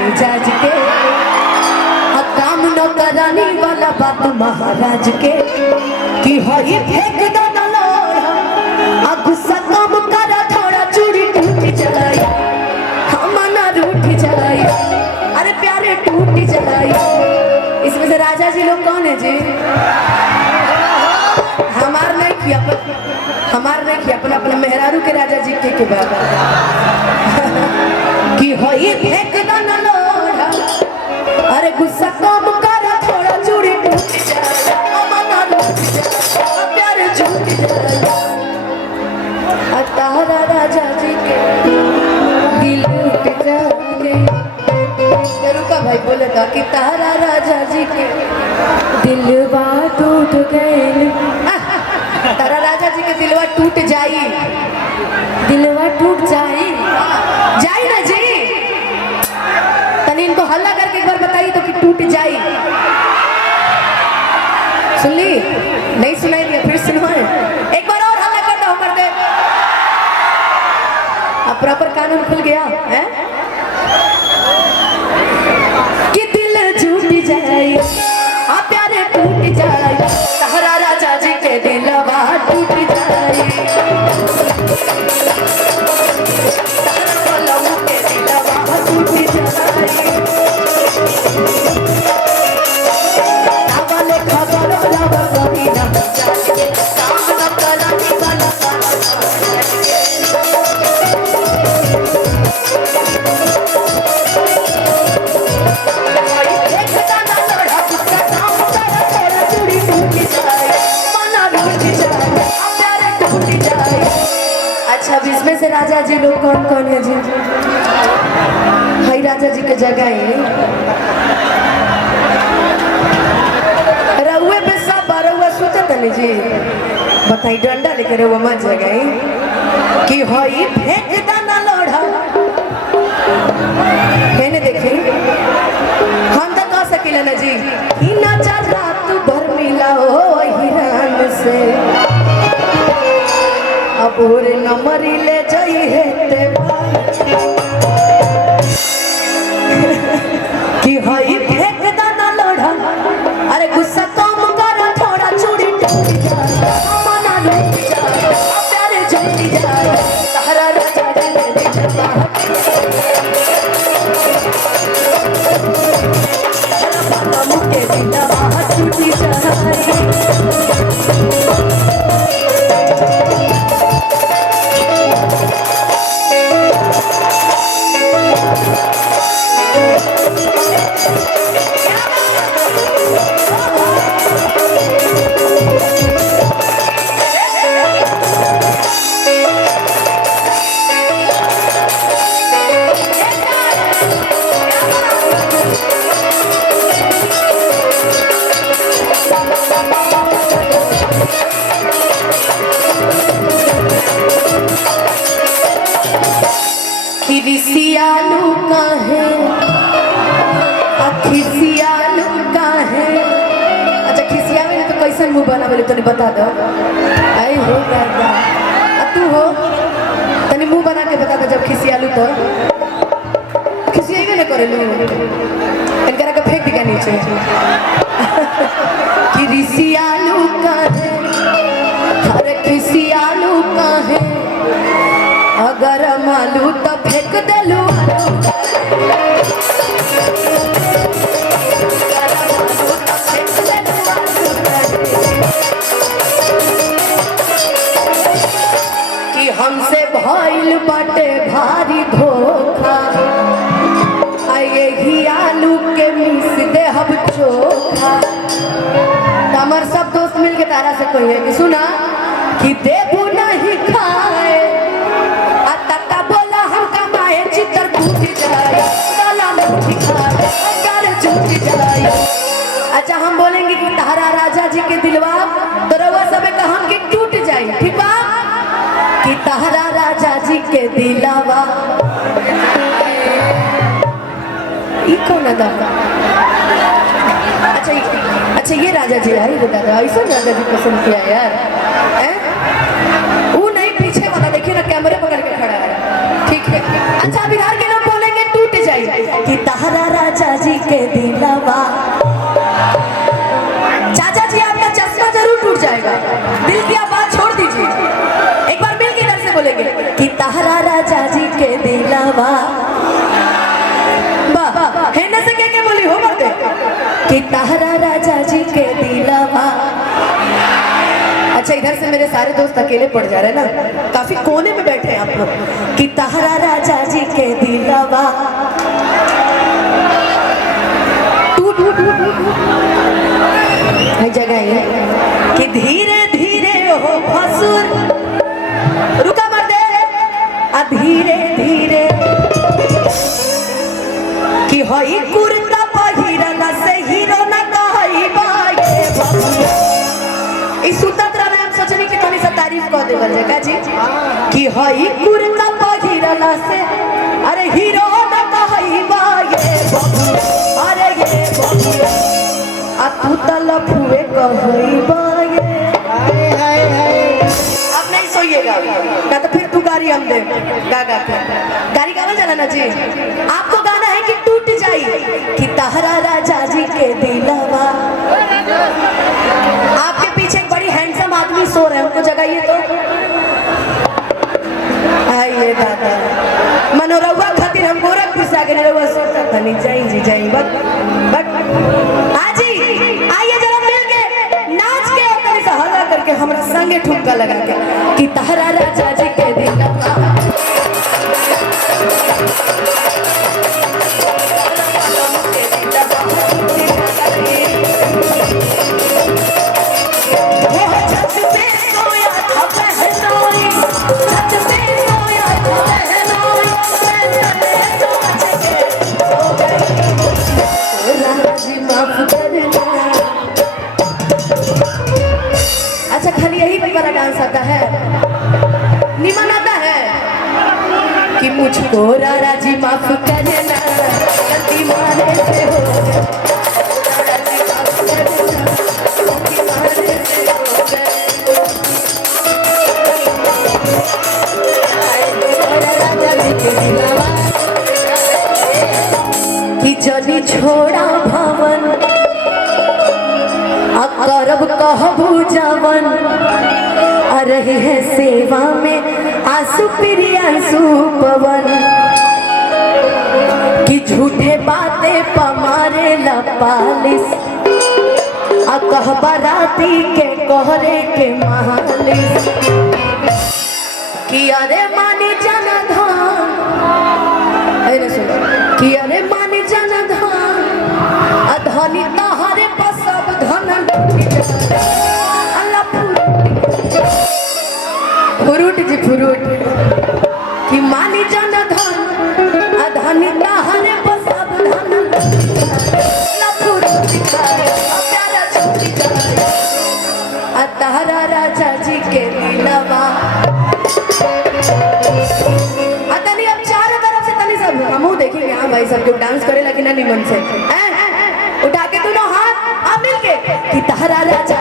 मिजाज के, काम न करानी वाला बात महाराज के, कि हई फेंक दो न लोढ़ा, आ गुस्सा कम करा थोड़ा चूड़ी टूट जाए, हमना रूठ जाए, अरे प्यारे टूट जाए। इसमें से राजा जी लोग कौन है जी? हमार नहीं किया, अपना अपना मेहरारू के राजा जी के बाद कि होई फेंक दो न लोढ़ा, अरे गुस्सा कम करा थोड़ा चूड़ी टूट जाए, हमना रूठ जाए, प्यारे झूठ जाए। तारा राजा जी के दिल टूट जाए, रुका भाई बोले था कि तारा राजा जी के दिलवा टूट गए, तारा राजा जी के दिलवा टूट जाई, दिलवा टूट जाई, जाई ना जी? तनी इनको हल्ला करके एक बार बताइए तो कि टूट जाई। सुन ली? नहीं सुनाई दिया, फिर सुनवाए एक बार और हल्ला कर दो, कर दे। अब प्रॉपर कानून खुल गया है कि दिल टूट जाए, आ प्यारे टूट जाए, तारा राजा जी के दिलवा टूट जाए, तारा वालों के दिलवा टूट जाए। आवले खबर वाला कभी ना जाए, काम न करानी वाला अब इसमें से राजा जी लोग कौन कौन है जी? हाई राजा जी के जगह ही रहुए पे सब रहुआ सोचत नहीं जी, बताई डंडा लेके रहुआ मत जगह कि होई फेंक दाना लोढ़ा, मैंने देखे हम तो कह सकिला ना जी कि ना चाचा तू भर मिला हो हिरान से, अब ओरे नमरी ले जाई है ते कि हई फेंक दाना लोढ़ा, अरे गुस्सा कम करा थोड़ा चूड़ी टूट जाए, मना रूठ जाए, प्यारे झूठ जाए, तारा राजा जी के दिलवा मुके दिलवा टूट जाए। खिसियालू का है, खिसियालू का है। अच्छा खिसियावे ने तो कैसन मुंह बना बोले तनी बता दो। आई हो दादा, तू हो तनी मुंह बना के बता दो जब खिसियालू तो खिसियावे ने करे लो, इनकरा के फेंक दिया नीचे। खिसियालू का है, अरे खिसियालू का है, अगर मालू तो फेंक देलू, कि हमसे भइल बाटे भारी धोखा, यही आलू के मिस दे हम चोखा। हमार सब दोस्त मिल के तारा से कहिए कि सुना कि देबू नहीं खाए, अच्छा हम बोलेंगे कि तारा राजा जी के दिलवा तो रउआ सबे कहम कि टूट जाए, ठीक बा? कि तारा राजा जी के दिलवा ई कौन है दादा? अच्छा ये राजा जी आई दादा, ऐसा राजा जी पसंद किया यार, हैं? वो नहीं पीछे वाला देखिए ना, कैमरे पकड़ के खड़ा है, ठीक है? अच्छा बिहार के लोग बोलेंगे टूट जाए कि तारा के दिलावा है ना से क्या बोली हो मत कि तारा राजा जी के दिलावा। अच्छा इधर से मेरे सारे दोस्त अकेले पड़ जा रहे हैं ना, काफी कोने में बैठे हैं आप लोग। कि तारा राजा जी के दिलावा जगह है कि धीरे धीरे हो भसुर रुका मर दे धीरे धीरे कि होई कुर्ता पहिरला से हीरो न कहई बागे इस सुतत्रा में हम सोचनी कि थोड़ी सा तारीफ कर देवल जगह जी कि होई कुर्ता पहिरला से अरे हीरो न कहई बागे अरे ये आ तू तलफुए कहई बागे अब नहीं सोइएगा ना तो फिर तू गाड़ी हम दे गा गा के गाड़ी गाना जाना ना जी। आपको गाना है कि टूट जाई कि तारा राजा जी के दिलावा। आपके पीछे एक बड़ी हैंडसम आदमी सो रहे हैं, उनको जगाइए तो। आइए दादा मनोरवा खातिर हम गोरखपुर से आगे रहुआ सोचता था नहीं जाई जी जाई बट आजी आइए जरा मिल के नाच के और सा हल्ला करके हमरा संगे ठुमका लगा के कि तारा राजा जी के दिलावा। अच्छा खाली यही वाला डांस आता है, निमन आता है कि मुझको राजा जी माफ करना गलती मारे से हो कि जनी छोड़ा भवन करब कहबू जवन रहे है सेवा में आंसू प्रियांशु पवन कि झूठे बातें पमारे लपालिस आ कहबा राती के कहरे के महालिस कि अरे मानी जन धन कि अरे मानी जन धन अधनी तहरे पसब धन फ्रूट जी फ्रूट कि मानी जन धन अधनी तहरे पसब धन प्यारा छोटी तारा राजा जी के दिलवा। तनी अब चारों तरफ से तनी सब हमू देखेंगे हाँ भाई सब जो डांस करे लेकिन निमन से उठा के दोनों हाथ अब मिल के कि तारा राजा